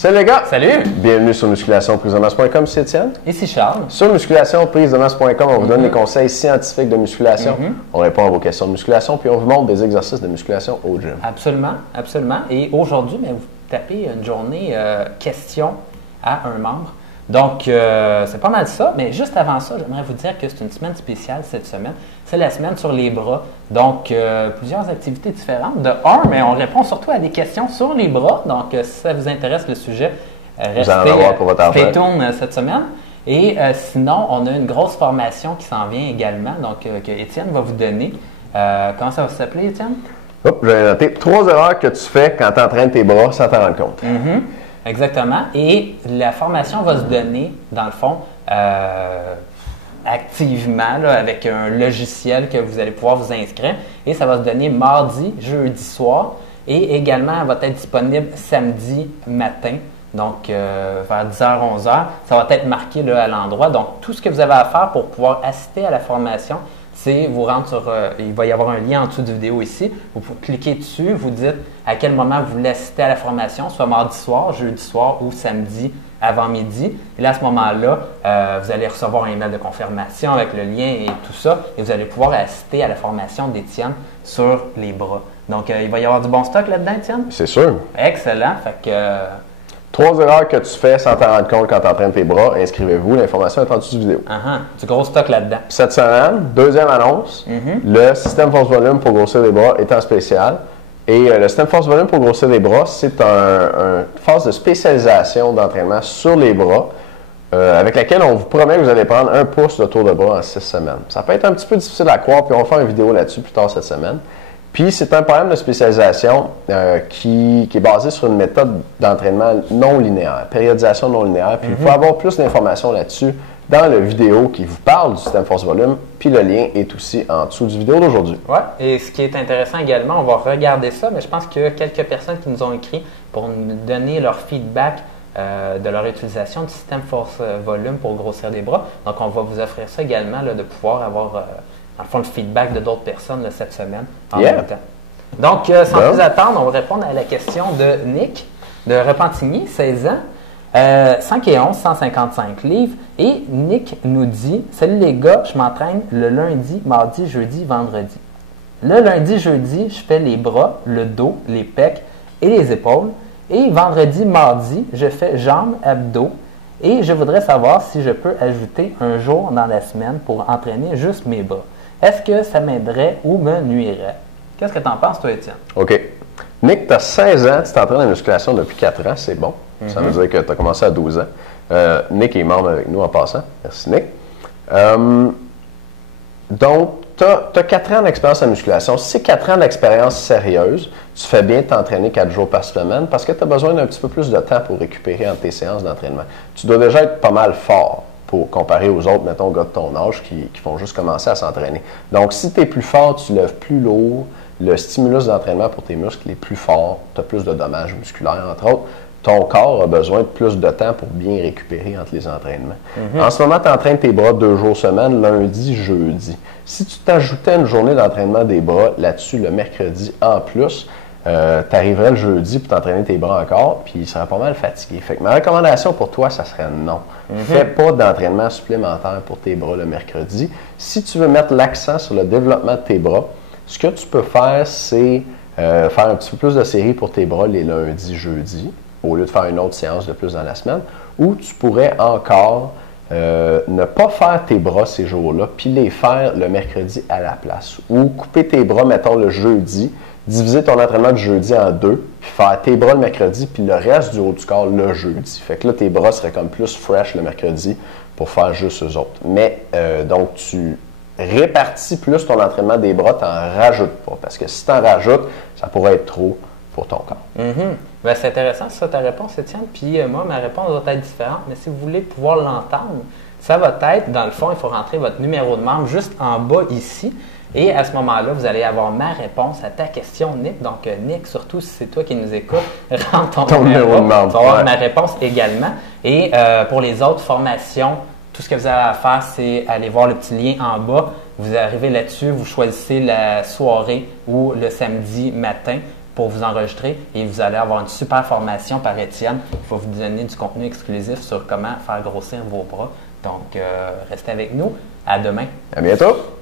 Salut les gars! Salut! Bienvenue sur musculationprisedemasse.com, c'est Étienne. Ici Charles. Sur musculationprisedemasse.com, on vous donne des conseils scientifiques de musculation. On répond à vos questions de musculation, puis on vous montre des exercices de musculation au gym. Absolument, absolument. Et aujourd'hui, vous tapez une journée question à un membre. Donc, c'est pas mal ça. Mais juste avant ça, j'aimerais vous dire que c'est une semaine spéciale cette semaine. C'est la semaine sur les bras. Donc, plusieurs activités différentes. De un, mais on répond surtout à des questions sur les bras. Donc, si ça vous intéresse le sujet, restez stay tuned cette semaine. Et sinon, on a une grosse formation qui s'en vient également, donc que Étienne va vous donner. Comment ça va s'appeler, Étienne? Hop, j'avais noté 3 erreurs que tu fais quand tu entraînes tes bras sans t'en rendre compte. Exactement. Et la formation va se donner, dans le fond, activement, là, avec un logiciel que vous allez pouvoir vous inscrire. Et ça va se donner mardi, jeudi soir. Et également, elle va être disponible samedi matin. Donc, vers 10h, 11h. Ça va être marqué là, à l'endroit. Donc, tout ce que vous avez à faire pour pouvoir assister à la formation, c'est vous rendre sur, il va y avoir un lien en dessous de la vidéo ici. Vous cliquez dessus, vous dites à quel moment vous voulez assister à la formation, soit mardi soir, jeudi soir ou samedi avant midi. Et là, à ce moment-là, vous allez recevoir un email de confirmation avec le lien et tout ça. Et vous allez pouvoir assister à la formation d'Étienne sur les bras. Donc, il va y avoir du bon stock là-dedans, Étienne? C'est sûr. Excellent. Fait que... 3 erreurs que tu fais sans t'en rendre compte quand tu entraînes tes bras. Inscrivez-vous. L'information est en dessous de vidéo. Du gros stock là-dedans. Cette semaine, deuxième annonce, le système force-volume pour grossir les bras est en spécial. Et le système force-volume pour grossir les bras, c'est une phase de spécialisation d'entraînement sur les bras avec laquelle on vous promet que vous allez prendre 1 pouce de tour de bras en 6 semaines. Ça peut être un petit peu difficile à croire, puis on va faire une vidéo là-dessus plus tard cette semaine. Puis, c'est un programme de spécialisation qui est basé sur une méthode d'entraînement non linéaire, périodisation non linéaire. Puis, vous pouvez avoir plus d'informations là-dessus dans la vidéo qui vous parle du système force-volume. Puis, le lien est aussi en dessous du vidéo d'aujourd'hui. Oui, et ce qui est intéressant également, on va regarder ça, mais je pense qu'il y a quelques personnes qui nous ont écrit pour nous donner leur feedback de leur utilisation du système force-volume pour grossir des bras. Donc, on va vous offrir ça également, là, de pouvoir avoir... dans le fond, le feedback de d'autres personnes là, cette semaine en même temps. Donc, sans plus attendre, on va répondre à la question de Nick de Repentigny, 16 ans, 5 et 11, 155 livres. Et Nick nous dit « Salut les gars, je m'entraîne le lundi, mardi, jeudi, vendredi. Le lundi, jeudi, je fais les bras, le dos, les pecs et les épaules. Et vendredi, mardi, je fais jambes, abdos. Et je voudrais savoir si je peux ajouter un jour dans la semaine pour entraîner juste mes bras. Est-ce que ça m'aiderait ou me nuirait? » Qu'est-ce que tu en penses, toi, Étienne? OK. Nick, tu as 16 ans, tu t'entraînes à la musculation depuis 4 ans, c'est bon. Ça veut dire que tu as commencé à 12 ans. Nick est membre avec nous en passant. Merci, Nick. Donc, tu as 4 ans d'expérience en musculation. Si c'est 4 ans d'expérience sérieuse, tu fais bien de t'entraîner 4 jours par semaine parce que tu as besoin d'un petit peu plus de temps pour récupérer entre tes séances d'entraînement. Tu dois déjà être pas mal fort pour comparer aux autres, mettons, gars de ton âge qui font juste commencer à s'entraîner. Donc, si tu es plus fort, tu lèves plus lourd, le stimulus d'entraînement pour tes muscles est plus fort, tu as plus de dommages musculaires, entre autres. Ton corps a besoin de plus de temps pour bien récupérer entre les entraînements. En ce moment, tu entraînes tes bras 2 jours semaine, lundi, jeudi. Si tu t'ajoutais une journée d'entraînement des bras là-dessus le mercredi en plus, tu arriverais le jeudi pour t'entraîner tes bras encore, puis il serait pas mal fatigué. Fait que ma recommandation pour toi, ça serait non. Fais pas d'entraînement supplémentaire pour tes bras le mercredi. Si tu veux mettre l'accent sur le développement de tes bras, ce que tu peux faire, c'est faire un petit peu plus de séries pour tes bras les lundis, jeudis, au lieu de faire une autre séance de plus dans la semaine, ou tu pourrais encore ne pas faire tes bras ces jours-là, puis les faire le mercredi à la place. Ou couper tes bras, mettons, le jeudi, diviser ton entraînement du jeudi en 2, puis faire tes bras le mercredi, puis le reste du haut du corps le jeudi. Fait que là, tes bras seraient comme plus fresh le mercredi pour faire juste eux autres. Mais, donc, tu répartis plus ton entraînement des bras, tu n'en rajoutes pas. Parce que si tu en rajoutes, ça pourrait être trop pour ton corps. Ben, c'est intéressant, ça, ta réponse, Étienne. Puis moi, ma réponse va être différente. Mais si vous voulez pouvoir l'entendre, ça va être, dans le fond, il faut rentrer votre numéro de membre juste en bas ici. Et à ce moment-là, vous allez avoir ma réponse à ta question, Nick. Donc, Nick, surtout si c'est toi qui nous écoutes, rentre ton numéro de membre. Tu vas avoir ma réponse également. Et pour les autres formations, tout ce que vous avez à faire, c'est aller voir le petit lien en bas. Vous arrivez là-dessus, vous choisissez la soirée ou le samedi matin. pour vous enregistrer et vous allez avoir une super formation par Étienne. Il va vous donner du contenu exclusif sur comment faire grossir vos bras. Donc, restez avec nous. À demain. À bientôt.